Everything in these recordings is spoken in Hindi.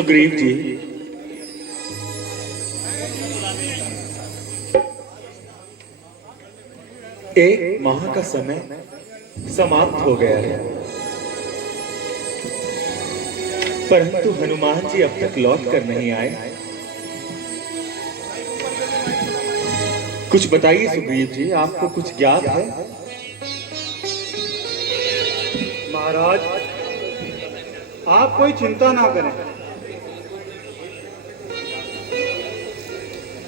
सुग्रीव जी, एक माह का समय समाप्त हो गया है, परंतु हनुमान जी अब तक लौट कर नहीं आए। कुछ बताइए सुग्रीव जी, आपको कुछ ज्ञात है? महाराज, आप कोई चिंता ना करें।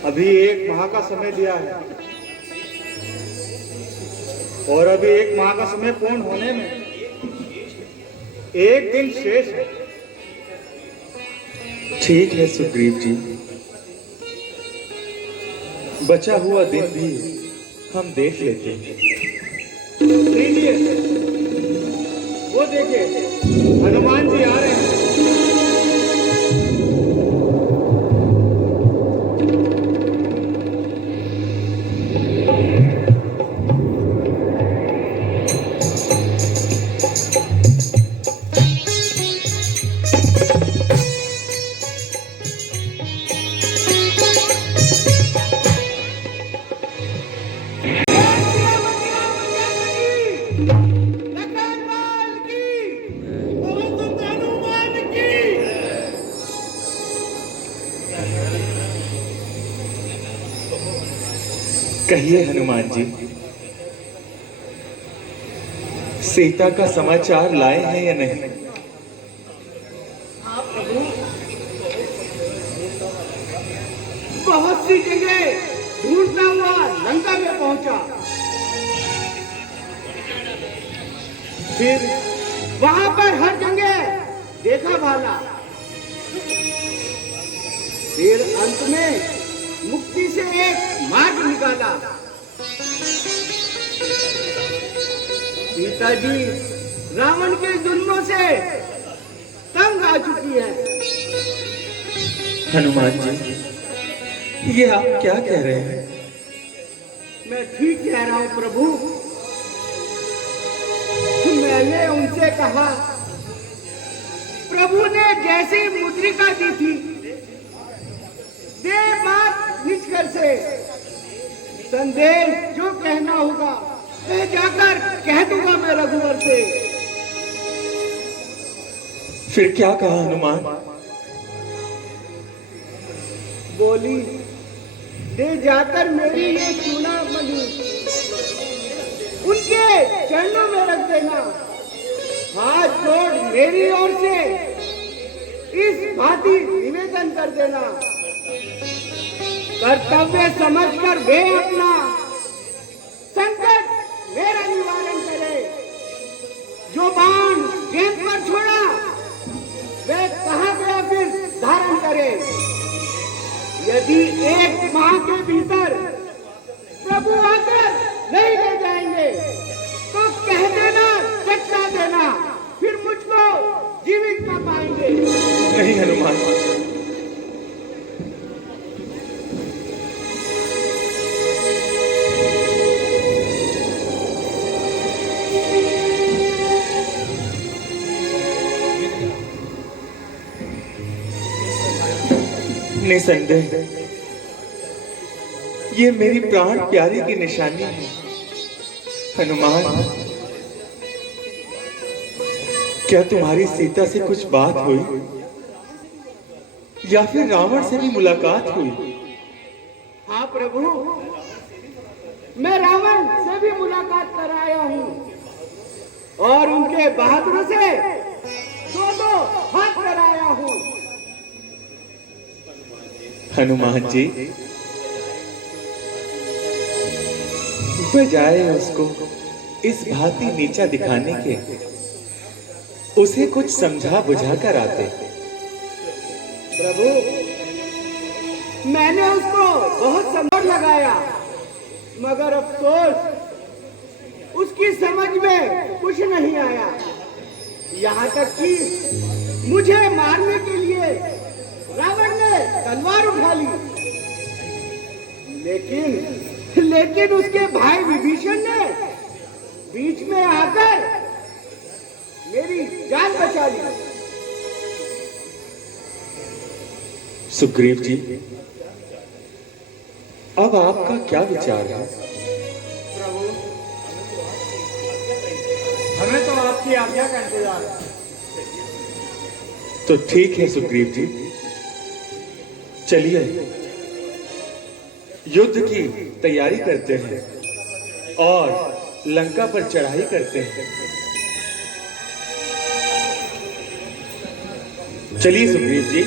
अभी 1 माह का समय दिया है और अभी 1 माह का समय पूर्ण होने में 1 दिन शेष है। ठीक है सुग्रीव जी, बचा हुआ दिन भी हम देख लेते हैं। लीजिए, वो देखिए, हनुमान जी आ रहे हैं। कहिए हनुमान जी, सीता का समाचार लाए हैं या नहीं? हाँ प्रभु, बहुत सी जगह ढूंढता हुआ लंका में पहुंचा, फिर वहां पर हर जगह देखा भाला, फिर अंत में मुक्ति से एक मार्ग निकाला। सीता जी रावण के जुल्मों से तंग आ चुकी है। हनुमान जी, ये आप क्या कह रहे हैं? मैं ठीक कह रहा हूं प्रभु। मैंने उनसे कहा, प्रभु ने जैसी मुद्रिका दी थी, दे बात निष्कर से, संदेश जो कहना होगा वह जाकर कह दूंगा मैं रघुवर से। फिर क्या कहा हनुमान? बोली, दे जाकर मेरी ये चूड़ामणि उनके चरणों में रख देना, हाथ जोड़ मेरी ओर से इस भांति निवेदन कर देना, कर्तव्य समझकर वे अपना संकट मेरा निवारण करे। जो बाण गेंद पर छोड़ा वे कहां गया फिर धारण करे। यदि 1 माह के भीतर प्रभु आकर नहीं ले जाएंगे तो कह देना, चट्टा देना, फिर मुझको जीवित न पाएंगे। नहीं हनुमान, निसंदेह ये मेरी प्राण प्यारी की निशानी है। हनुमान, क्या तुम्हारी सीता से कुछ बात हुई या फिर रावण से भी मुलाकात हुई? हाँ प्रभु, मैं रावण से भी मुलाकात कराया हूँ और उनके बहादुर से 2-2 हाथ कराया हूँ। हनुमान जी, बजाय उसको इस भांति नीचा दिखाने के उसे कुछ समझा बुझा कर आते। प्रभु, मैंने उसको बहुत समझ लगाया, मगर अफसोस उसकी समझ में कुछ नहीं आया। यहाँ तक कि मुझे मारने के लिए रावण ने तलवार उठा ली, लेकिन उसके भाई विभीषण ने बीच में आकर मेरी जान बचा ली। सुग्रीव जी, अब आपका क्या विचार है? प्रभु, हमें तो आपकी आज्ञा का इंतजार है। तो ठीक है सुग्रीव जी, चलिए युद्ध की तैयारी करते हैं और लंका पर चढ़ाई करते हैं। चलिए सुग्रीव जी।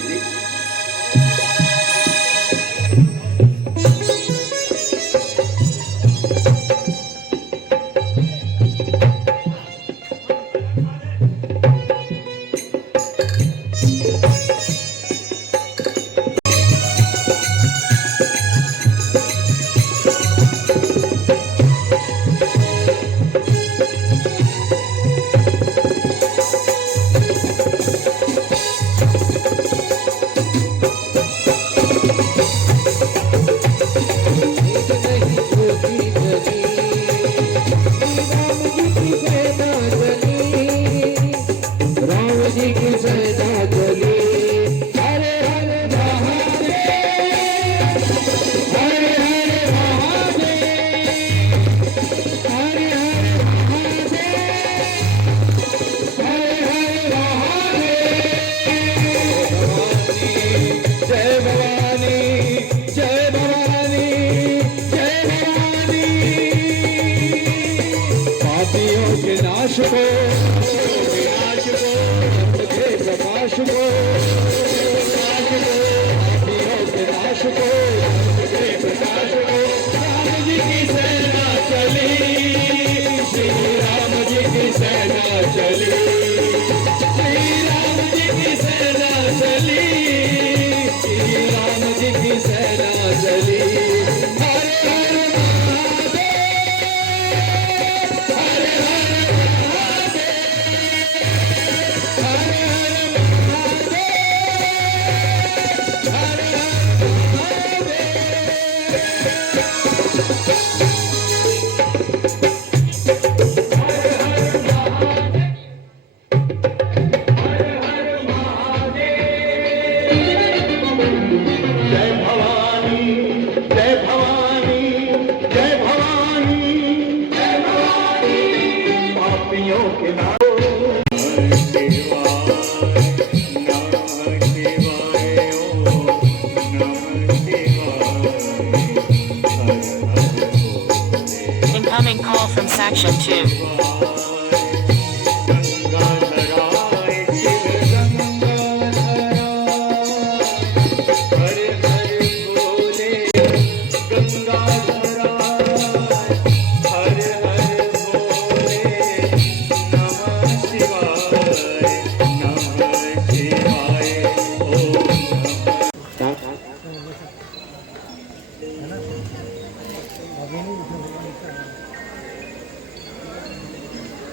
Incoming call from Section 2.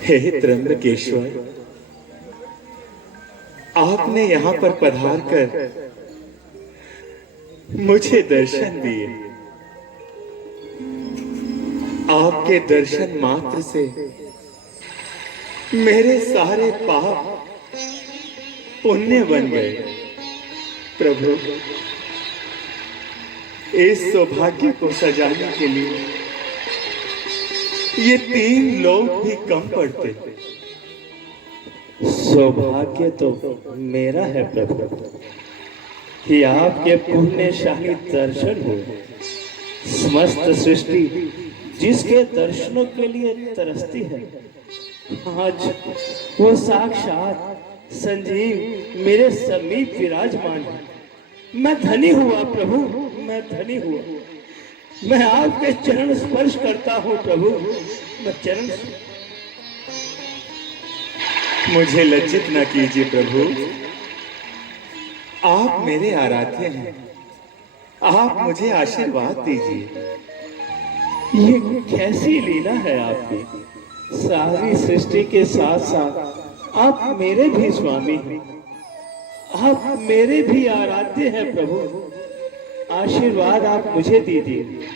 हे त्र्यंबकेश्वर, आपने यहाँ पर पधार कर मुझे दर्शन दिए। आपके दर्शन मात्र से मेरे सारे पाप पुण्य बन गए। प्रभु, इस सौभाग्य को सजाने के लिए ये 3 लोग भी कम पड़ते। सौभाग्य तो मेरा है प्रभु कि आपके पुण्यशाली दर्शन हो। समस्त सृष्टि जिसके दर्शनों के लिए तरसती है, आज वो साक्षात संजीव मेरे समीप विराजमान है। मैं धनी हुआ प्रभु, मैं धनी हुआ। मैं आपके चरण स्पर्श करता हूँ प्रभु, मैं चरण। मुझे लज्जित न कीजिए प्रभु, आप मेरे आराध्य हैं। आप मुझे आशीर्वाद दीजिए। ये कैसी लीला है आपकी। सारी सृष्टि के साथ साथ आप मेरे भी स्वामी हैं, आप मेरे भी आराध्य हैं प्रभु। आशीर्वाद आप मुझे दीजिए।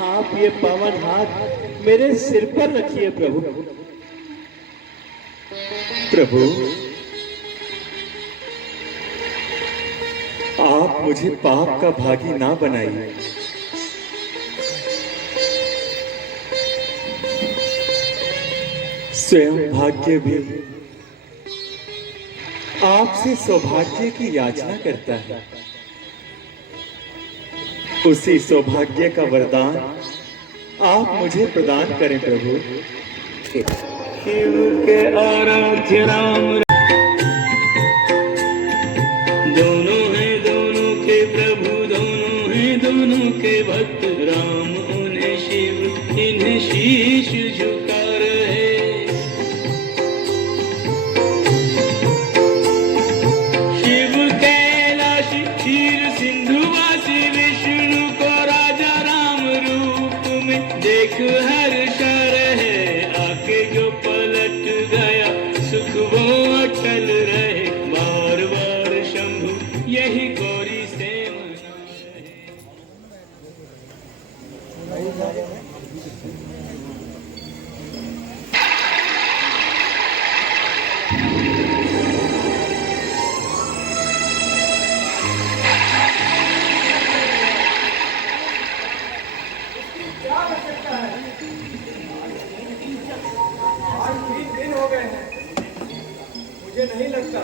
आप ये पावन हाथ मेरे सिर पर रखिए प्रभु। प्रभु, आप आप मुझे पाप का भागी ना बनाइए। स्वयं भाग्य भी आपसे सौभाग्य की याचना करता है। उसी सौभाग्य का वरदान आप मुझे प्रदान करें प्रभु। शिव के आराध्य राम दोनों हैं दोनों के प्रभु, दोनों हैं दोनों के भक्त। राम उन्हें शिव इन्हें शीश झुका रहे। शिव कैलाश क्षीर सिंधुवासी विष्णु को राजा राम रूप में देख हर्ष रहे। आके जो पलट गया सुख वो अटल रहे। बार बार शंभु यही गौरी से मना रहे। क्या आवश्यकता है? आज 3 दिन हो गए हैं। मुझे नहीं लगता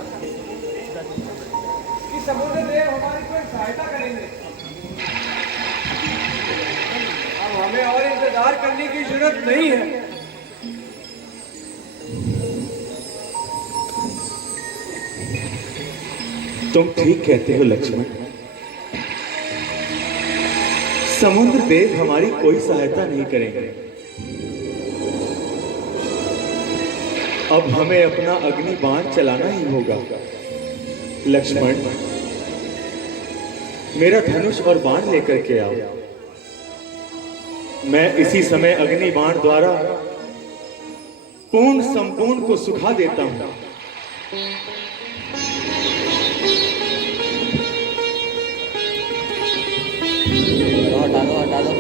कि समुद्र देव हमारी कोई सहायता करेंगे। अब हमें और इंतजार करने की जरूरत नहीं है। तुम ठीक कहते हो लक्ष्मण। समुद्र देव हमारी कोई सहायता नहीं करेंगे। अब हमें अपना अग्नि बाण चलाना ही होगा। लक्ष्मण, मेरा धनुष और बाण लेकर के आओ। मैं इसी समय अग्नि बाण द्वारा पूर्ण संपूर्ण को सुखा देता हूं। हटा दो।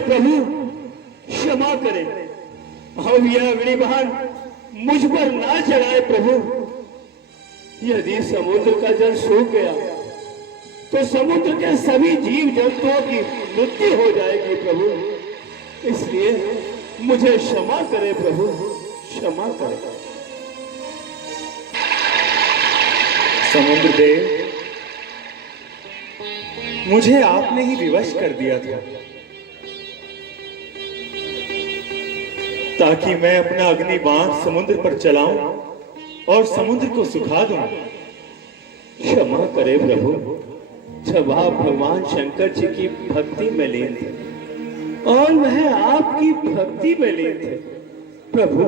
प्रभु क्षमा करें। अब यह अग्नि बाण मुझ पर ना चढ़ाए प्रभु। यदि समुद्र का जल सूख गया तो समुद्र के सभी जीव जंतुओं की मृत्यु हो जाएगी प्रभु। इसलिए मुझे क्षमा करें प्रभु, क्षमा करें। समुद्र देव, मुझे आपने ही विवश कर दिया था ताकि मैं अपना अग्नि बाण समुद्र पर चलाऊं और समुद्र को सुखा दूं। क्षमा करें प्रभु। जब आप भगवान शंकर जी की भक्ति में लीन थे और वह आपकी भक्ति में लीन थे प्रभु,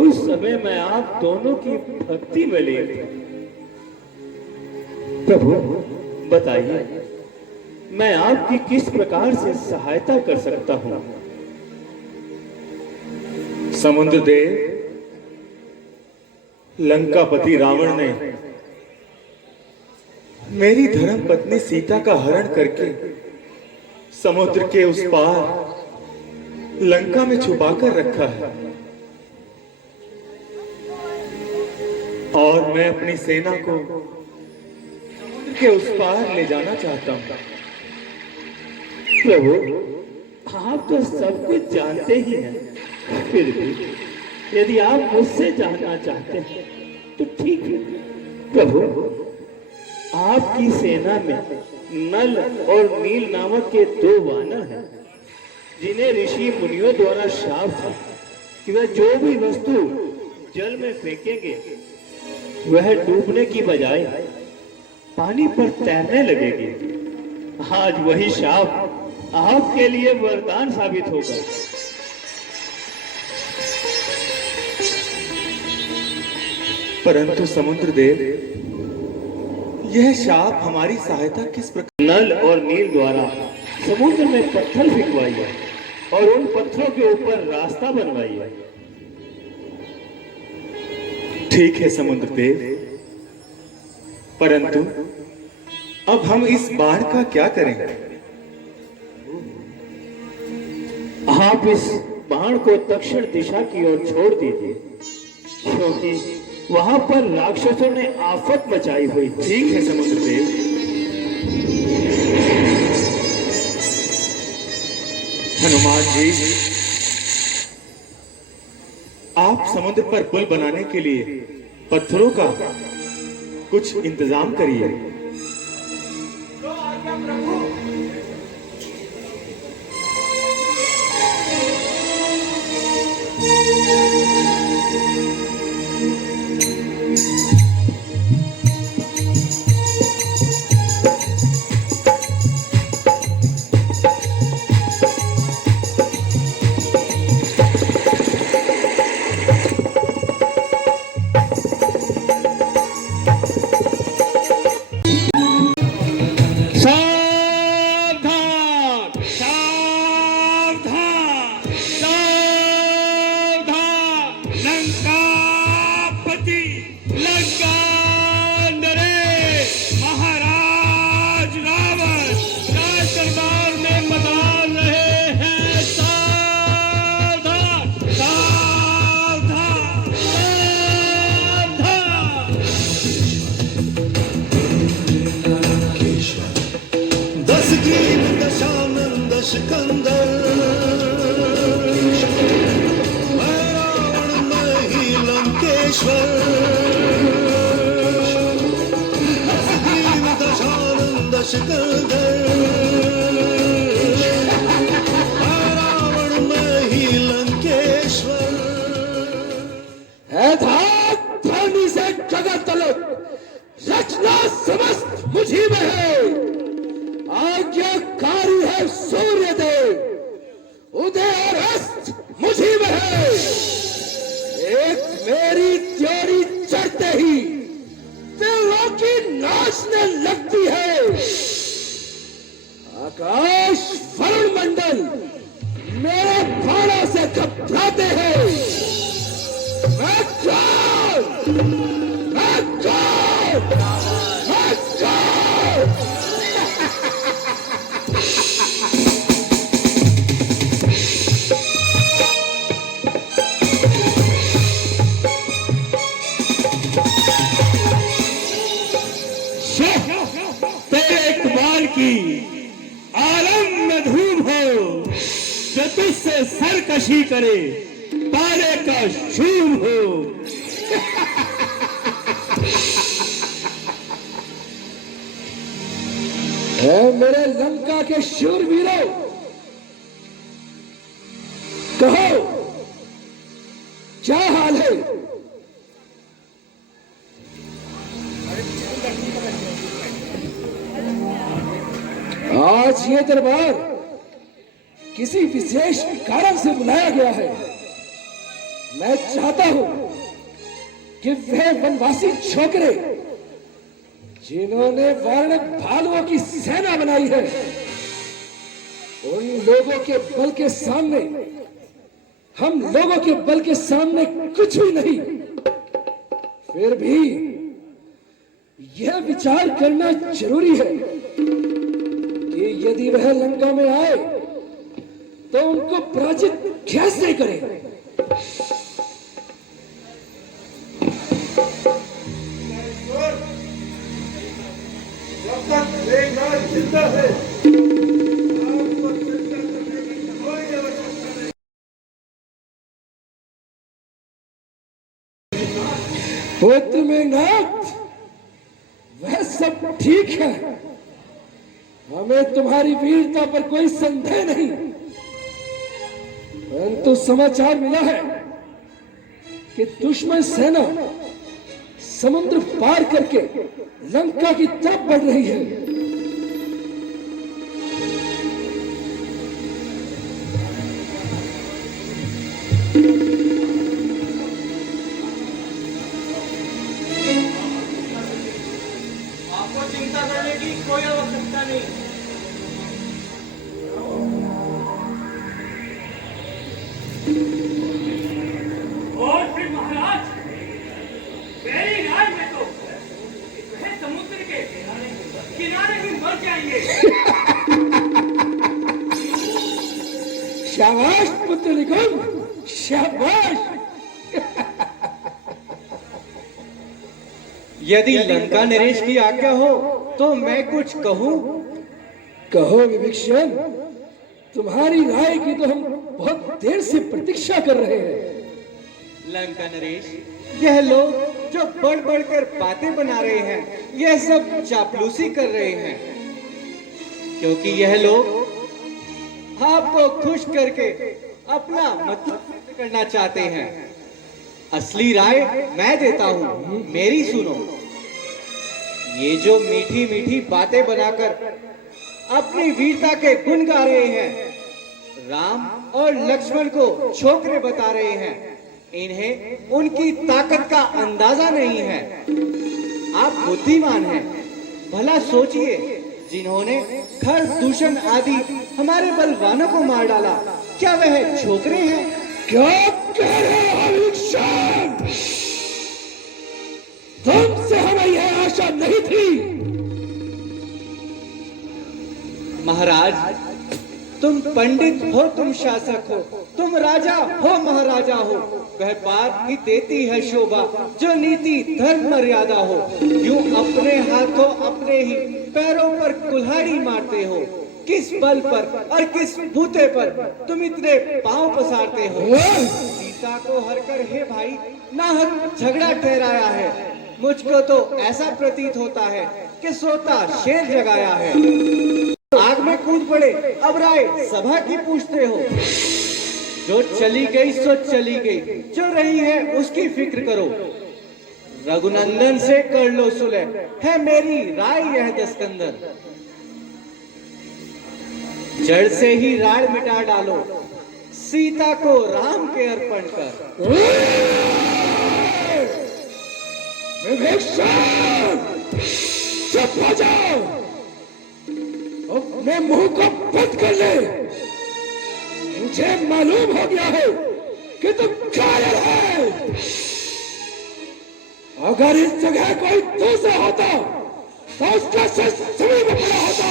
उस समय मैं आप दोनों की भक्ति में लीन थे। प्रभु बताइए, मैं आपकी किस प्रकार से सहायता कर सकता हूं? समुद्र देव, लंकापति रावण ने मेरी धर्म पत्नी सीता का हरण करके समुद्र के उस पार लंका में छुपाकर रखा है और मैं अपनी सेना को समुद्र के उस पार ले जाना चाहता हूं। प्रभु, आप तो सब कुछ जानते ही हैं। फिर भी यदि आप मुझसे जानना चाहते हैं तो ठीक है प्रभु। आपकी सेना में नल और नील नामक के 2 वानर हैं जिन्हें ऋषि मुनियों द्वारा शाप था कि वह जो भी वस्तु जल में फेंकेंगे वह डूबने की बजाय पानी पर तैरने लगेगी। आज वही शाप आपके लिए वरदान साबित होगा। परंतु समुद्र देव, यह शाप हमारी सहायता किस प्रकार? नल और नील द्वारा समुद्र में पत्थर फेंकवाइए और उन पत्थरों के ऊपर रास्ता बनवाइए। ठीक है समुद्र देव, परंतु अब हम इस बाढ़ का क्या करेंगे? आप इस बाण को दक्षिण दिशा की ओर छोड़ दीजिए, क्योंकि वहां पर राक्षसों ने आफत मचाई हुई। ठीक है समुद्र देव। हनुमान जी, आप समुद्र पर पुल बनाने के लिए पत्थरों का कुछ इंतजाम करिए। तो आज्ञा प्रभु। सिकंदर रावण मही लंकेश्वर दशानंद सिकंदर रावण मही लंकेश्वर। है धाक धरनी से जगत तलक, रचना समस्त मुझी में है। आज्ञाकारी है सूर्य देव, उदय और अस्त मुझी में है। एक मेरी त्योरी चढ़ते ही दिलों की नाचने लगती है। आकाश वरुण मंडल मेरे बाणों से घबराते हैं। मैं कौन? मैं कौन? मैं कौन? तेरे इकबाल की आलम में धूम हो, जो तुझसे सरकशी करे तारे का शूर हो। है मेरे लंका के शूरवीरों, कहो क्या हाल है? आज ये दरबार किसी विशेष कारण से बुलाया गया है। मैं चाहता हूं कि वह वनवासी छोकरे जिन्होंने वर्ण भालुओं की सेना बनाई है, उन लोगों के बल के सामने, हम लोगों के बल के सामने कुछ भी नहीं। फिर भी यह विचार करना जरूरी है कि यदि वह लंका में आए तो उनको पराजित कैसे करें। जब तक मेघनाद जिंदा है आपको चिंता करने की कोई आवश्यकता नहीं। पुत्र मेघनाथ, वह सब ठीक है, हमें तुम्हारी वीरता पर कोई संदेह नहीं। परंतु समाचार मिला है कि दुश्मन सेना समुद्र पार करके लंका की तरफ बढ़ रही है। आपको चिंता करने की कोई आवश्यकता नहीं। और फिर महाराज मेरी राय में तो वह समुद्र के किनारे भी मर जाएंगे। शाबाश पुत्र निकुंज, शाबाश। यदि लंका नरेश की आज्ञा हो तो मैं कुछ कहूं। कहो विभीषण, तुम्हारी राय की तो हम बहुत देर से प्रतीक्षा कर रहे हैं। लंका नरेश, यह लोग जो बढ़ बढ़कर बातें बना रहे हैं, यह सब चापलूसी कर रहे हैं, क्योंकि यह लोग आपको खुश करके अपना मतलब सिद्ध करना चाहते हैं। असली राय मैं देता हूं, मेरी सुनो। ये जो मीठी मीठी बातें बनाकर अपनी वीरता के गुण गा रहे हैं, राम और लक्ष्मण को छोकरे बता रहे हैं, इन्हें उनकी ताकत का अंदाजा नहीं है। आप बुद्धिमान हैं, भला सोचिए, जिन्होंने खर दूषण आदि हमारे बलवानों को मार डाला, क्या वह छोकरे हैं? क्या कह रहे हो विभीषण? तुमसे हमें यह आशा नहीं थी। महाराज, तुम पंडित हो, तुम शासक हो, तुम राजा हो, महाराजा हो, वह बात ही देती है शोभा जो नीति धर्म मर्यादा हो। यूं अपने हाथों अपने ही पैरों पर कुल्हाड़ी मारते हो। किस बल पर और किस बूते पर तुम इतने पांव पसारते हो? सीता को हरकर हे भाई नाहक झगड़ा ठहराया है। मुझको तो ऐसा प्रतीत होता है कि सोता शेर जगाया है। आग में कूद पड़े, अब राय सभा की पूछते हो। जो चली गई सो चली गई, जो रही है उसकी फिक्र करो। रघुनंदन से कर लो सुलह, है मेरी राय यह दस्कंदर। जड़ से ही राड़ मिटा डालो, सीता को राम के अर्पण कर। विभीषण, चुप हो जाओ, अपने मुंह को बंद कर ले। मुझे मालूम हो गया है कि तुम कायर है। अगर इस जगह कोई दूसरा होता तो उसका सिर जमीन में पड़ा होता।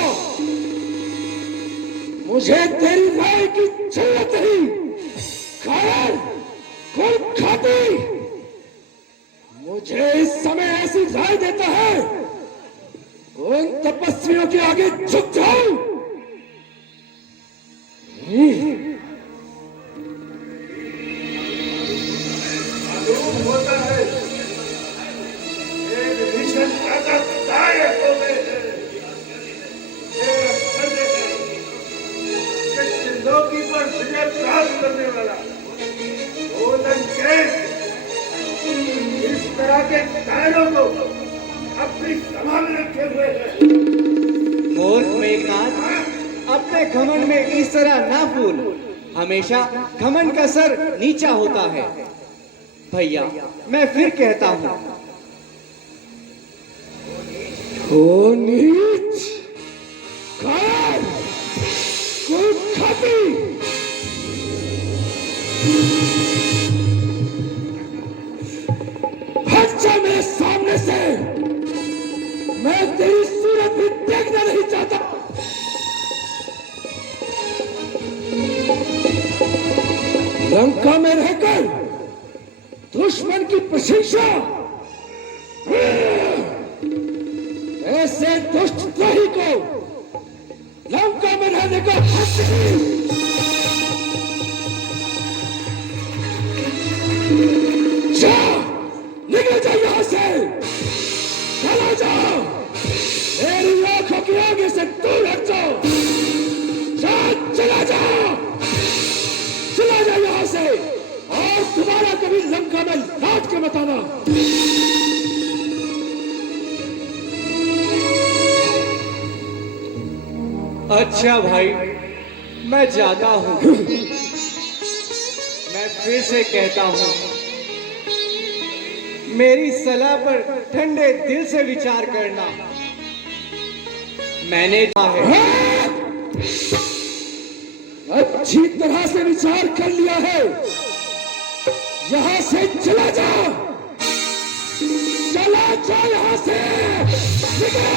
मुझे तेरी राय की जरूरत नहीं। कायर, खून खाती, मुझे इस समय ऐसी राय देता है, उन तपस्वियों के आगे झुक जाऊं। मालूम होता है एक भीषण ज्यादा दायक हो गए हैं। ये आश्चर्य है कि त्रिलोकी पर विजय प्राप्त करने वाला वो लंकेश इस तरह के कायरों को अपनी संभाल में रखे हुए हैं। मूर्ख मेघनाथ, अपने घमंड में इस तरह ना फूल। हमेशा घमंड का सर नीचा होता है। भैया, मैं फिर कहता हूँ, ओ नीच, कायर, कुखाती, हट जा मेरे सामने से। मैं तेरी सूरत भी देखना नहीं चाहता। लंका में रहकर दुश्मन की प्रशंसा, ऐसे दुष्ट द्रोही को लंका में रहने का हक नहीं। जा, निकल जा यहां से, चला जाओ, मेरी आंखों की आगे से दूर हट जाओ। जा, चला जाओ, चला जाओ अच्छा भाई, मैं जाता हूँ। मैं फिर से कहता हूँ, मेरी सलाह पर ठंडे दिल से विचार करना। मैंने कहा है, अच्छी तरह से विचार कर लिया है। यहां से चला जा, चला जा यहां से, निकल।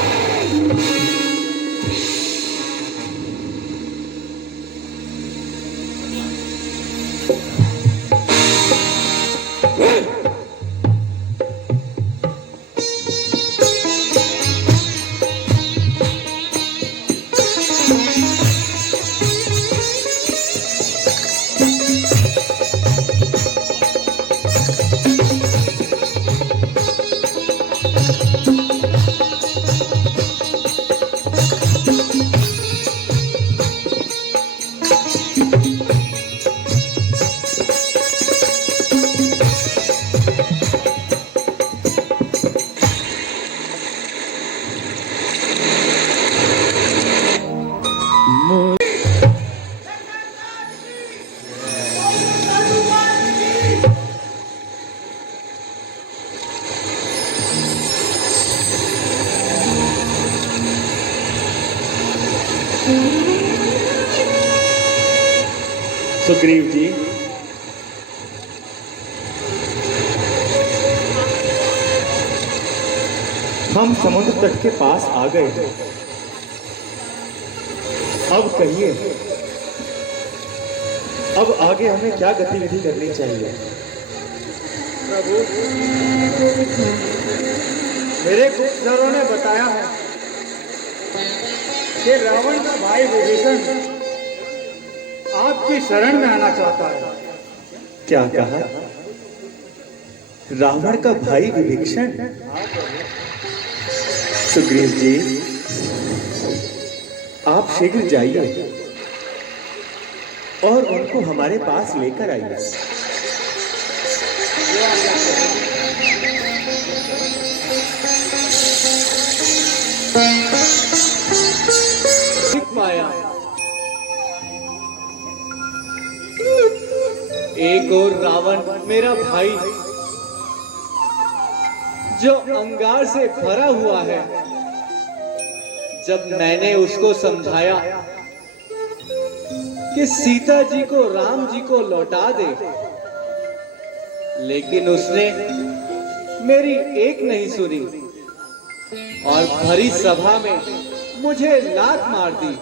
सुग्रीव जी, हम समुद्र तट के पास आ गए हैं। अब कहिए, अब आगे हमें क्या गतिविधि करनी चाहिए? प्रभु, मेरे गुप्तचरों ने बताया है कि रावण का भाई विभीषण आपकी शरण में आना चाहता है। क्या कहा? रावण का भाई विभीषण? सुग्रीव जी, आप शीघ्र जाइए और उनको हमारे पास लेकर आइए। पाया एक और रावण मेरा भाई, जो अंगार से भरा हुआ है। जब मैंने उसको समझाया कि सीता जी को राम जी को लौटा दे, लेकिन उसने मेरी एक नहीं सुनी और भरी सभा में मुझे लात मार दी।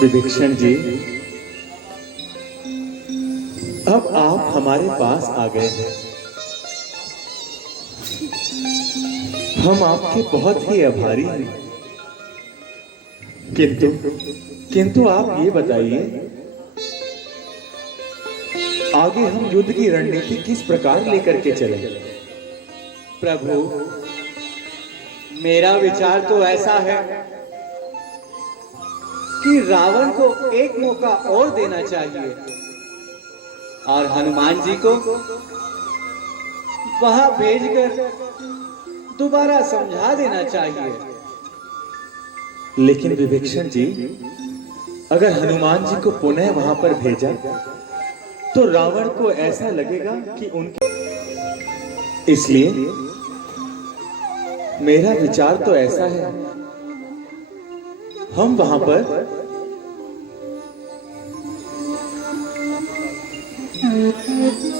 विभीषण जी, अब आप हमारे पास आ गए हैं। हम आपके बहुत ही आभारी हैं। किंतु आप ये बताइए, आगे हम युद्ध की रणनीति किस प्रकार लेकर के चलें? प्रभु, मेरा विचार तो ऐसा है कि रावण को एक मौका और देना चाहिए और हनुमान जी को वहां भेजकर दोबारा समझा देना चाहिए। लेकिन विभीषण जी, अगर हनुमान जी को पुनः वहां पर भेजा तो रावण को ऐसा लगेगा कि उनके, इसलिए मेरा विचार तो ऐसा है, हम वहां पर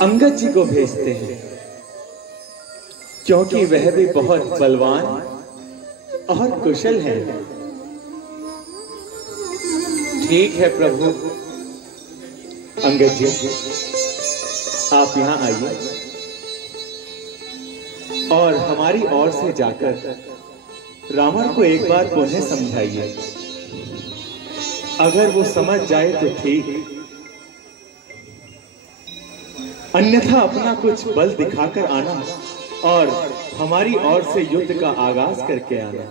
अंगद जी को भेजते हैं, क्योंकि वह भी बहुत बलवान और कुशल है। ठीक है प्रभु। अंगद जी, आप यहां आइए और हमारी ओर से जाकर रावण को एक बार पुनः समझाइए। अगर वो समझ जाए तो ठीक, अन्यथा अपना कुछ बल दिखाकर आना और हमारी ओर से युद्ध का आगाज करके आना।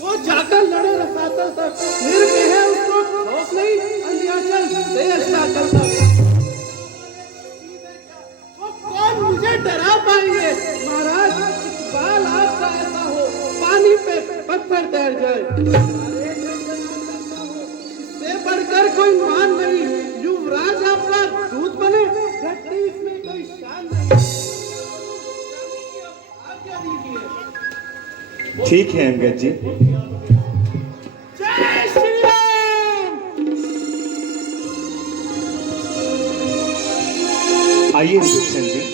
वो जाकर लड़े रसातल तक, निर्भय है उसको खौफ नहीं, अंध्याचल देश का करता। मुझे डरा पाएंगे। महाराज, बाल आपका ऐसा हो, पानी पे पत्थर तैर जाए, इससे बढ़कर कोई मान नहीं। युवराज आपका दूत बने, रट्टी इसमें कोई शान नहीं। आज्ञा दीजिए। ठीक है अंगद जी। जय श्री राम। आइए विभीषण जी।